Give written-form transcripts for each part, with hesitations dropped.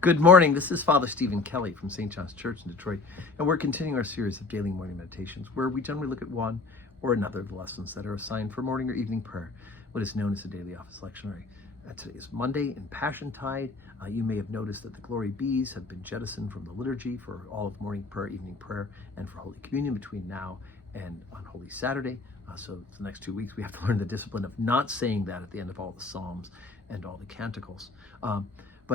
Good morning. This is Father Stephen Kelly from St. John's Church in Detroit, and we're continuing our series of daily morning meditations where we generally look at one or another of the lessons that are assigned for morning or evening prayer, what is known as the Daily Office Lectionary. Today is Monday in Passiontide. You may have noticed that the Glory Bees have been jettisoned from the liturgy for all of morning prayer, evening prayer, and for Holy Communion between now and on Holy Saturday. So the next 2 weeks we have to learn the discipline of not saying that at the end of all the Psalms and all the Canticles.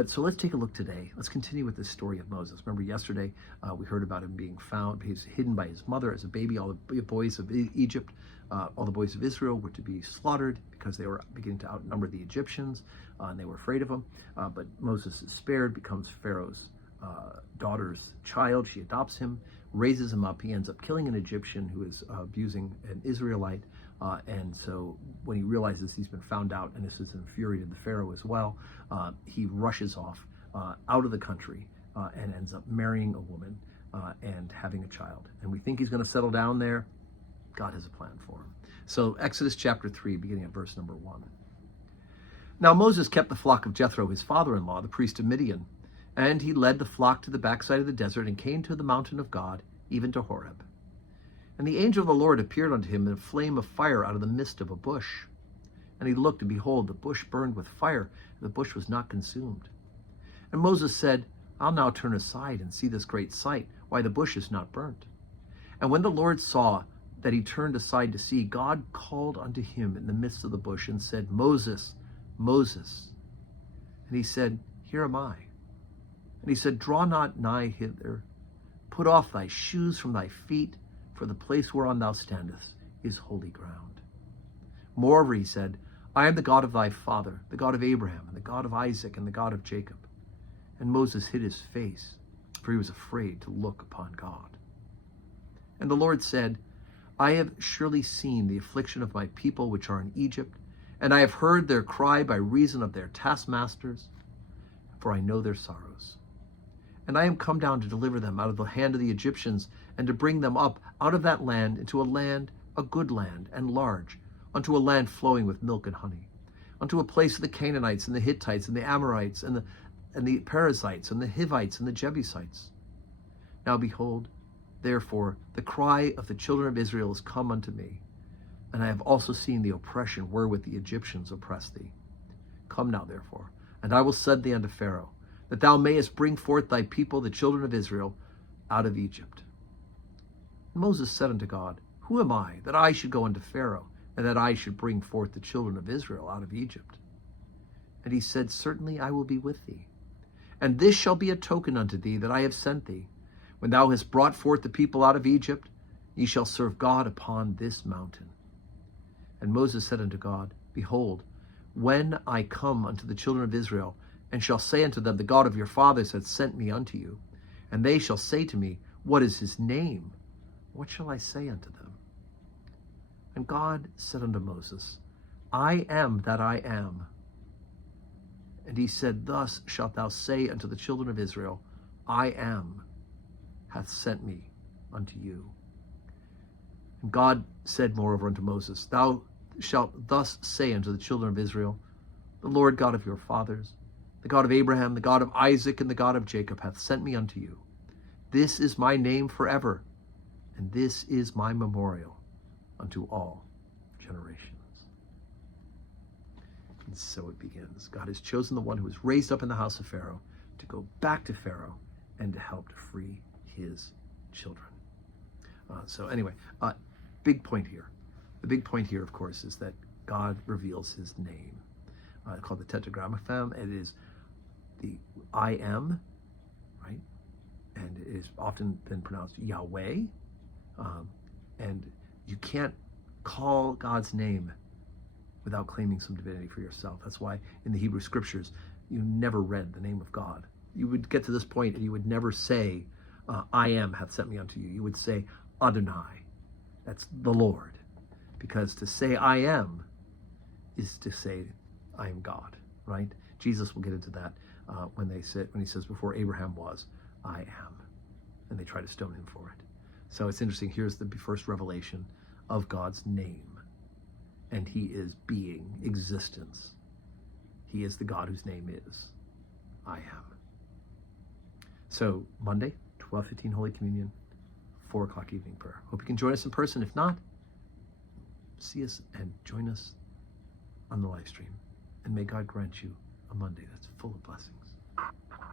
So let's take a look today. Let's continue with this story of Moses. Remember yesterday we heard about him being found. He was hidden by his mother as a baby. All the boys of Egypt, all the boys of Israel were to be slaughtered because they were beginning to outnumber the Egyptians, and they were afraid of him. But Moses is spared, becomes Pharaoh's daughter's child. She adopts him, raises him up. He ends up killing an Egyptian who is abusing an Israelite. And so when he realizes he's been found out, and this has infuriated the Pharaoh as well, he rushes off out of the country and ends up marrying a woman and having a child. And we think he's going to settle down there. God has a plan for him. So Exodus chapter 3, beginning at verse number 1. Now Moses kept the flock of Jethro, his father-in-law, the priest of Midian, and he led the flock to the backside of the desert and came to the mountain of God, even to Horeb. And the angel of the Lord appeared unto him in a flame of fire out of the midst of a bush. And he looked, and behold, the bush burned with fire, and the bush was not consumed. And Moses said, I'll now turn aside and see this great sight, why the bush is not burnt. And when the Lord saw that he turned aside to see, God called unto him in the midst of the bush and said, Moses, Moses. And he said, Here am I. And he said, Draw not nigh hither, put off thy shoes from thy feet, for the place whereon thou standest is holy ground. Moreover, he said, I am the God of thy father, the God of Abraham, and the God of Isaac, and the God of Jacob. And Moses hid his face, for he was afraid to look upon God. And the Lord said, I have surely seen the affliction of my people which are in Egypt, and I have heard their cry by reason of their taskmasters, for I know their sorrows. And I am come down to deliver them out of the hand of the Egyptians, and to bring them up out of that land into a land, a good land, and large, unto a land flowing with milk and honey, unto a place of the Canaanites, and the Hittites, and the Amorites, and the Perizzites, and the Hivites, and the Jebusites. Now behold, therefore, the cry of the children of Israel is come unto me, and I have also seen the oppression wherewith the Egyptians oppress thee. Come now, therefore, and I will send thee unto Pharaoh, that thou mayest bring forth thy people, the children of Israel, out of Egypt. And Moses said unto God, Who am I, that I should go unto Pharaoh, and that I should bring forth the children of Israel out of Egypt? And he said, Certainly I will be with thee. And this shall be a token unto thee that I have sent thee. When thou hast brought forth the people out of Egypt, ye shall serve God upon this mountain. And Moses said unto God, Behold, when I come unto the children of Israel, and shall say unto them, The God of your fathers hath sent me unto you, and they shall say to me, What is his name? What shall I say unto them? And God said unto Moses, I am that I am. And he said, Thus shalt thou say unto the children of Israel, I am, hath sent me unto you. And God said moreover unto Moses, Thou shalt thus say unto the children of Israel, The Lord God of your fathers, the God of Abraham, the God of Isaac, and the God of Jacob hath sent me unto you. This is my name forever, and this is my memorial unto all generations. And so it begins. God has chosen the one who was raised up in the house of Pharaoh to go back to Pharaoh and to help to free his children. Big point here. The big point here, of course, is that God reveals his name. Called the Tetragrammaton. It is the I am, right? And it is often been pronounced Yahweh. And you can't call God's name without claiming some divinity for yourself. That's why in the Hebrew scriptures, you never read the name of God. You would get to this point and you would never say, I am hath sent me unto you. You would say Adonai. That's the Lord. Because to say I am is to say I am God, right? Jesus will get into that when he says before Abraham was, I am. And they try to stone him for it. So it's interesting. Here's the first revelation of God's name. And he is being, existence. He is the God whose name is I am. So Monday, 12:15 Holy Communion, 4 o'clock evening prayer. Hope you can join us in person. If not, see us and join us on the live stream. And may God grant you a Monday that's full of blessings.